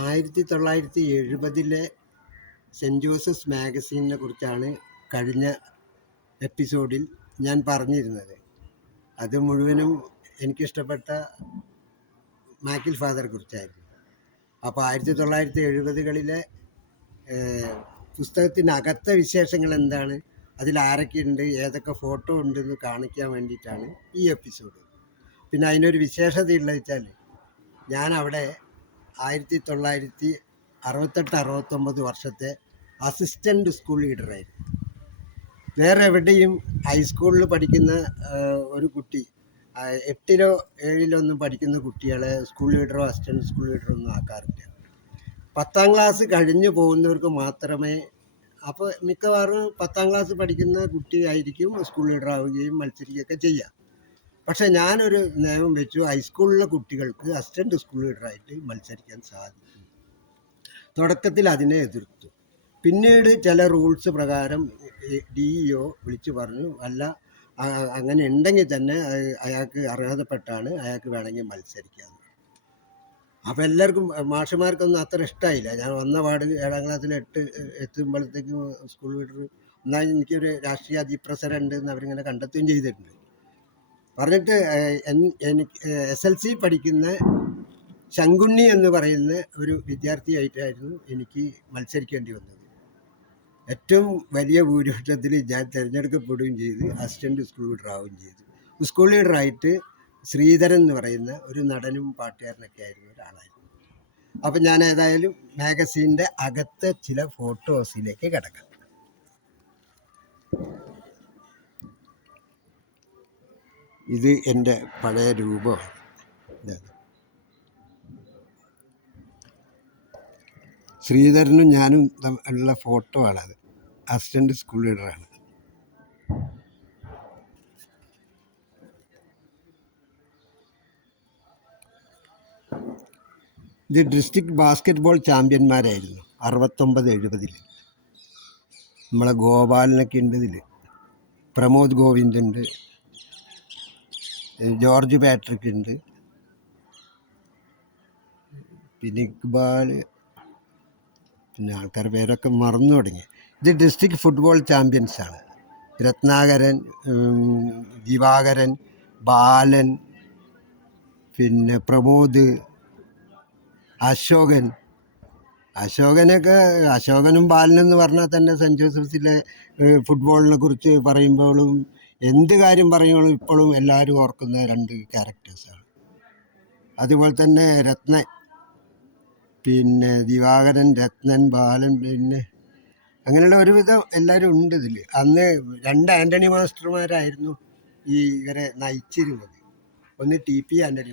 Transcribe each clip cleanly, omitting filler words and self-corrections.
1970 cent Joseph's മാഗസീനെ കുറിച്ചാണ് കഴിഞ്ഞ എപ്പിസോഡിൽ ഞാൻ പറഞ്ഞിരുന്നത്. അത് മുഴുവനും എനിക്കിഷ്ടപ്പെട്ട മാക്കിൽ ഫാദറെ കുറിച്ചായിരുന്നു. അപ്പോൾ 1970കളിലെ പുസ്തകത്തിനകത്തെ വിശേഷങ്ങൾ എന്താണ്, അതിൽ ആരൊക്കെയുണ്ട്, ഏതൊക്കെ ഫോട്ടോ ഉണ്ടെന്ന് കാണിക്കാൻ വേണ്ടിയിട്ടാണ് ഈ എപ്പിസോഡ്. പിന്നെ അതിനൊരു വിശേഷതയുള്ളത് വെച്ചാൽ ഞാൻ അവിടെ 1968-69 വർഷത്തെ അസിസ്റ്റൻ്റ് സ്കൂൾ ലീഡറായിരുന്നു. വേറെ എവിടെയും ഹൈസ്കൂളിൽ പഠിക്കുന്ന ഒരു കുട്ടി 8-ലോ 7-ലോ ഒന്നും പഠിക്കുന്ന കുട്ടികളെ സ്കൂൾ ലീഡറോ അസിസ്റ്റൻ്റ് സ്കൂൾ ലീഡറോ ഒന്നും ആക്കാറില്ല. 10ാം ക്ലാസ് കഴിഞ്ഞ് പോകുന്നവർക്ക് മാത്രമേ. അപ്പോൾ മിക്കവാറും 10ാം ക്ലാസ് പഠിക്കുന്ന കുട്ടിയായിരിക്കും സ്കൂൾ ലീഡറാവുകയും മത്സരിക്കുകയൊക്കെ ചെയ്യാം. പക്ഷെ ഞാനൊരു നിയമം വെച്ചു, ഹൈസ്കൂളിലെ കുട്ടികൾക്ക് അസിസ്റ്റൻ്റ് സ്കൂൾ ലീഡറായിട്ട് മത്സരിക്കാൻ സാധിക്കും. തുടക്കത്തിൽ അതിനെ എതിർത്തു. പിന്നീട് ചില റൂൾസ് പ്രകാരം DEO വിളിച്ചു പറഞ്ഞു, അല്ല അങ്ങനെ ഉണ്ടെങ്കിൽ തന്നെ അയാൾക്ക് അർഹതപ്പെട്ടാണ് അയാൾക്ക് വേണമെങ്കിൽ മത്സരിക്കാം. അപ്പോൾ എല്ലാവർക്കും മാഷുമാർക്കൊന്നും അത്ര ഇഷ്ടമായില്ല. ഞാൻ വന്ന പാട് 7ാം ക്ലാസ്സിൽ എത്തുമ്പോഴത്തേക്കും സ്കൂൾ ലീഡർ എന്നാൽ എനിക്കൊരു രാഷ്ട്രീയ അതിപ്രസരം എന്ന് അവരിങ്ങനെ കണ്ടെത്തുകയും ചെയ്തിട്ടുണ്ട്. പറഞ്ഞിട്ട് എനിക്ക് SLC പഠിക്കുന്ന ശങ്കുണ്ണി എന്ന് പറയുന്ന ഒരു വിദ്യാർത്ഥിയായിട്ടായിരുന്നു എനിക്ക് മത്സരിക്കേണ്ടി വന്നത്. ഏറ്റവും വലിയ ഭൂരിപക്ഷത്തിൽ ഞാൻ തിരഞ്ഞെടുക്കപ്പെടുകയും ചെയ്ത് അസിസ്റ്റൻ്റ് സ്കൂൾ ലീഡറാവുകയും ചെയ്തു. സ്കൂൾ ലീഡറായിട്ട് ശ്രീധരൻ എന്ന് പറയുന്ന ഒരു നടനും പാട്ടുകാരനൊക്കെ ആയിരുന്ന ഒരാളായിരുന്നു. അപ്പം ഞാൻ ഏതായാലും മാഗസീൻ്റെ അകത്തെ ചില ഫോട്ടോസിലേക്ക് കിടക്കാം. ഇത് എൻ്റെ പഴയ രൂപമാണ്. ശ്രീധരനും ഞാനും ഉള്ള ഫോട്ടോ ആണത്. അസിസ്റ്റൻ്റ് സ്കൂൾ ലീഡറാണ്. ഇത് ഡിസ്ട്രിക്ട് ബാസ്കറ്റ് ബോൾ ചാമ്പ്യന്മാരായിരുന്നു 69-70. നമ്മളെ ഗോപാലനൊക്കെ ഉണ്ട് ഇതിൽ. പ്രമോദ് ഗോവിന്ദ് ഉണ്ട്, ജോർജ് പാട്രിക് ഉണ്ട്, പിന്നെ ഇക്ബാൽ, പിന്നെ ആൾക്കാരുടെ പേരൊക്കെ മറന്നു തുടങ്ങി. ഇത് ഡിസ്ട്രിക്ട് ഫുട്ബോൾ ചാമ്പ്യൻസാണ്. രത്നാകരൻ, ദിവാകരൻ, ബാലൻ, പിന്നെ പ്രമോദ്, അശോകനും ബാലനെന്ന് പറഞ്ഞാൽ തന്നെ സെൻറ്റ് ജോസഫ്സിലെ ഫുട്ബോളിനെ കുറിച്ച് പറയുമ്പോഴും എന്ത് കാര്യം പറയുമ്പോഴും ഇപ്പോഴും എല്ലാവരും ഓർക്കുന്ന 2 ക്യാരക്ടേഴ്സാണ്. അതുപോലെ തന്നെ രത്നൻ, പിന്നെ ദിവാകരൻ, രത്നൻ, ബാലൻ, പിന്നെ അങ്ങനെയുള്ള ഒരുവിധം എല്ലാവരും ഉണ്ട് ഇതിൽ. അന്ന് 2 ആൻ്റണി മാസ്റ്റർമാരായിരുന്നു ഇവരെ നയിച്ചിരുന്നത്. ഒന്ന് TP ആൻ്റണി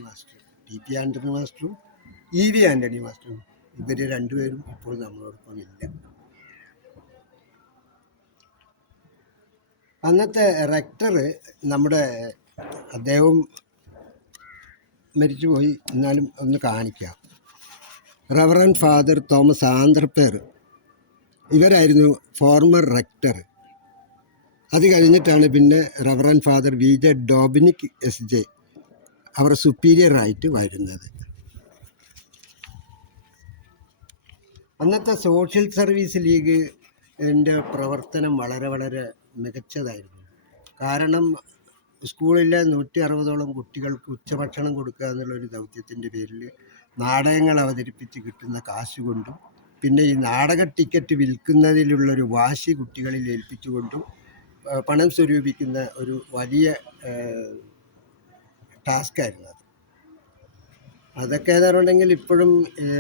മാസ്റ്ററും EV ആൻ്റണി മാസ്റ്ററും. ഇവർ രണ്ടുപേരും ഇപ്പോൾ നമ്മളോടൊപ്പം ഇല്ല. അന്നത്തെ റെക്ടർ നമ്മുടെ അദ്ദേഹം മരിച്ചുപോയി, എന്നാലും ഒന്ന് കാണിക്കാം. റവറൻ ഫാദർ തോമസ് ആന്ത്രപ്പേർ, ഇവരായിരുന്നു ഫോർമർ റെക്ടർ. അത് കഴിഞ്ഞിട്ടാണ് പിന്നെ reverend father VJ Dominic SJ അവർ സുപ്പീരിയറായിട്ട് വരുന്നത്. അന്നത്തെ സോഷ്യൽ സർവീസ് ലീഗിൻ്റെ പ്രവർത്തനം വളരെ വളരെ മികച്ചതായിരുന്നു. കാരണം സ്കൂളിലെ 160ഓളം കുട്ടികൾക്ക് ഉച്ചഭക്ഷണം കൊടുക്കുക എന്നുള്ളൊരു ദൗത്യത്തിൻ്റെ പേരിൽ നാടകങ്ങൾ അവതരിപ്പിച്ച് കിട്ടുന്ന കാശ് കൊണ്ടും, പിന്നെ ഈ നാടക ടിക്കറ്റ് വിൽക്കുന്നതിലുള്ളൊരു വാശി കുട്ടികളിൽ ഏൽപ്പിച്ചുകൊണ്ടും പണം സ്വരൂപിക്കുന്ന ഒരു വലിയ ടാസ്ക്കായിരുന്നു അത്. അതൊക്കെ ഏതാറുണ്ടെങ്കിൽ ഇപ്പോഴും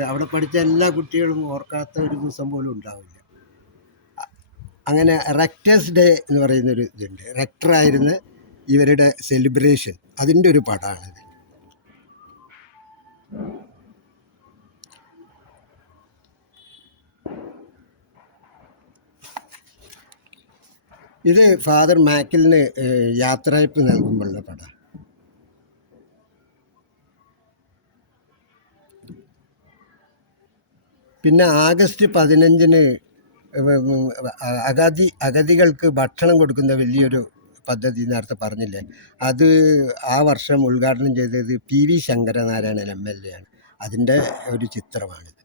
അവിടെ പഠിച്ച എല്ലാ കുട്ടികളും ഓർക്കാത്ത ഒരു ദിവസം പോലും ഉണ്ടാവില്ല. അങ്ങനെ റെക്ടേഴ്സ് ഡേ എന്ന് പറയുന്നൊരു ഇതുണ്ട്. റെക്ടറായിരുന്ന ഇവരുടെ സെലിബ്രേഷൻ, അതിൻ്റെ ഒരു പടമാണിത്. ഇത് ഫാദർ മാക്കിലിന് യാത്രയപ്പ് നൽകുമ്പോഴുള്ള പടം. പിന്നെ ആഗസ്റ്റ് 15-ന് അഗതികൾക്ക് ഭക്ഷണം കൊടുക്കുന്ന വലിയൊരു പദ്ധതി നേരത്തെ പറഞ്ഞില്ലേ, അത് ആ വർഷം ഉദ്ഘാടനം ചെയ്തത് PV ശങ്കരനാരായണൻ MLA ആണ്. അതിൻ്റെ ഒരു ചിത്രമാണിത്.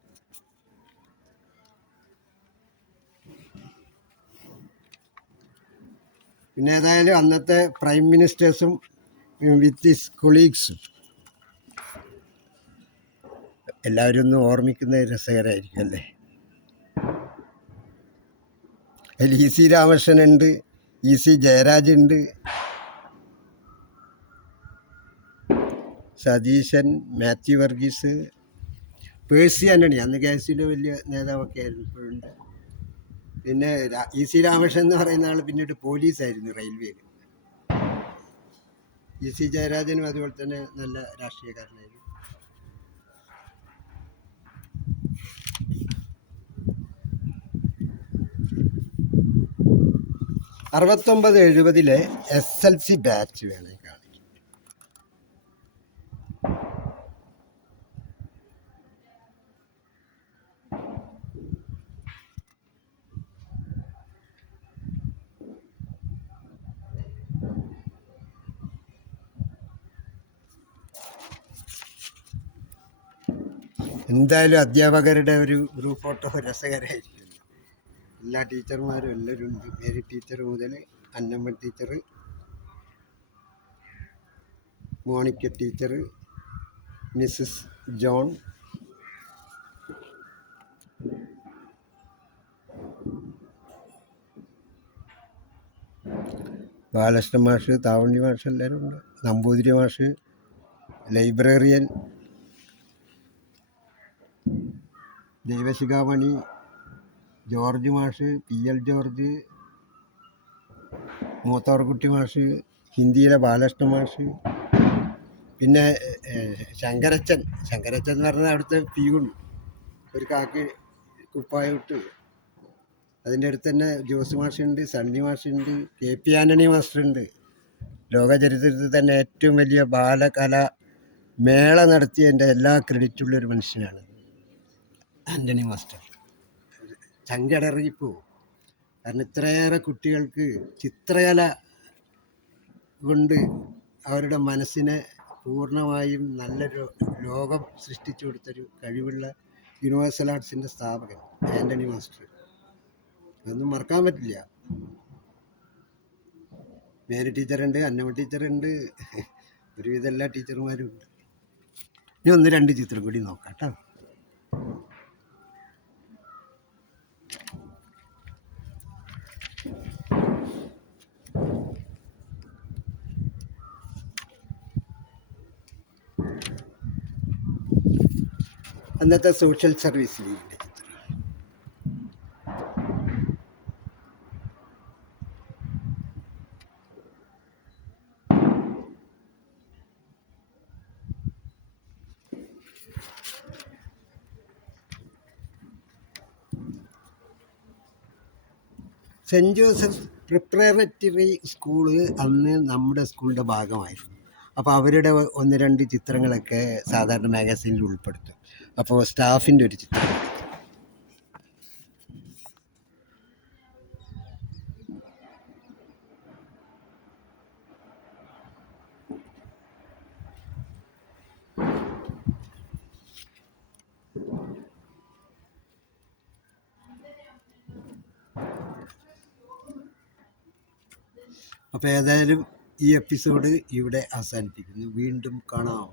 പിന്നെ ഏതായാലും അന്നത്തെ പ്രൈം മിനിസ്റ്റേഴ്സും വിത്ത് ഹിസ് കൊളീഗ്സും എല്ലാവരും ഒന്ന് ഓർമ്മിക്കുന്ന രസകരമായിരിക്കും അല്ലേ. അതിൽ ഇ സി രാമകൃഷ്ണനുണ്ട്, ഇ സി ജയരാജ് ഉണ്ട്, Satheesan, Mathew Varghese, Percy Antony, അന്ന് കെ എസ് യുടെ വലിയ നേതാവൊക്കെ ആയിരുന്നു, ഇപ്പോഴുണ്ട്. പിന്നെ ഇ സി രാമകൃഷ്ണൻ എന്ന് പറയുന്ന ആൾ പിന്നീട് പോലീസായിരുന്നു റെയിൽവേയിൽ. ഇ സി ജയരാജനും അതുപോലെ തന്നെ നല്ല രാഷ്ട്രീയക്കാരനായിരുന്നു. അറുപത്തൊമ്പത് 70 SLC ബാച്ച് വേണേ കാണിക്കും. എന്തായാലും അധ്യാപകരുടെ ഒരു ഗ്രൂപ്പ് ഫോട്ടോ രസകരമായിരിക്കും. എല്ലാ ടീച്ചർമാരും എല്ലാവരും ഉണ്ട്. മേരി ടീച്ചർ മുതൽ Annamma teacher, Monica teacher, Mrs John, Balakrishnan മാഷ്, താവണ്ണി മാഷ് എല്ലാവരും ഉണ്ട്. നമ്പൂതിരി മാഷ്, ലൈബ്രറിയൻ, ദൈവശിഖാമണി, ജോർജ് മാഷ്, PL ജോർജ്, മൂത്തോർക്കുട്ടി മാഷ്, ഹിന്ദിയിലെ ബാലകൃഷ്ണ മാഷ്, പിന്നെ ശങ്കരച്ചൻ എന്ന് പറഞ്ഞാൽ അവിടുത്തെ പ്യൂൺ, ഒരു കാക്കി കുപ്പായിട്ട്. അതിൻ്റെ അടുത്ത് തന്നെ ജോസ് മാഷുണ്ട്, സണ്ണി മാഷുണ്ട്, KP ആൻ്റണി മാസ്റ്ററുണ്ട്. ലോക ചരിത്രത്തിൽ തന്നെ ഏറ്റവും വലിയ ബാലകല മേള നടത്തിയതിൻ്റെ എല്ലാ ക്രെഡിറ്റുള്ളൊരു മനുഷ്യനാണ് ആൻ്റണി മാസ്റ്റർ. ചങ്കടറിയിപ്പോവും. കാരണം ഇത്രയേറെ കുട്ടികൾക്ക് ചിത്രകല കൊണ്ട് അവരുടെ മനസ്സിനെ പൂർണ്ണമായും നല്ലൊരു ലോകം സൃഷ്ടിച്ചു കൊടുത്തൊരു കഴിവുള്ള യൂണിവേഴ്സൽ ആർട്സിൻ്റെ സ്ഥാപകൻ ആൻ്റണി മാസ്റ്റർ. അതൊന്നും മറക്കാൻ പറ്റില്ല. മേരി ടീച്ചറുണ്ട്, അന്നമ്മ ടീച്ചറുണ്ട്, ഒരുവിധം എല്ലാ ടീച്ചർമാരും ഉണ്ട്. ഇനി 1-2 ചിത്രം കൂടി നോക്കാം കേട്ടോ. അന്നത്തെ സോഷ്യൽ സർവീസ് ലീഗിൻ്റെ ചിത്രം. സെൻറ്റ് ജോസഫ് പ്രിപ്പറേറ്ററി സ്കൂള് അന്ന് നമ്മുടെ സ്കൂളിൻ്റെ ഭാഗമായിരുന്നു. അപ്പോൾ അവരുടെ 1-2 ചിത്രങ്ങളൊക്കെ സാധാരണ മാഗസീനിൽ ഉൾപ്പെടുത്തും. അപ്പോൾ സ്റ്റാഫിൻ്റെ ഒരു ചിത്രം. അപ്പോൾ ഏതായാലും ഈ എപ്പിസോഡ് ഇവിടെ അവസാനിപ്പിക്കുന്നു. വീണ്ടും കാണാം.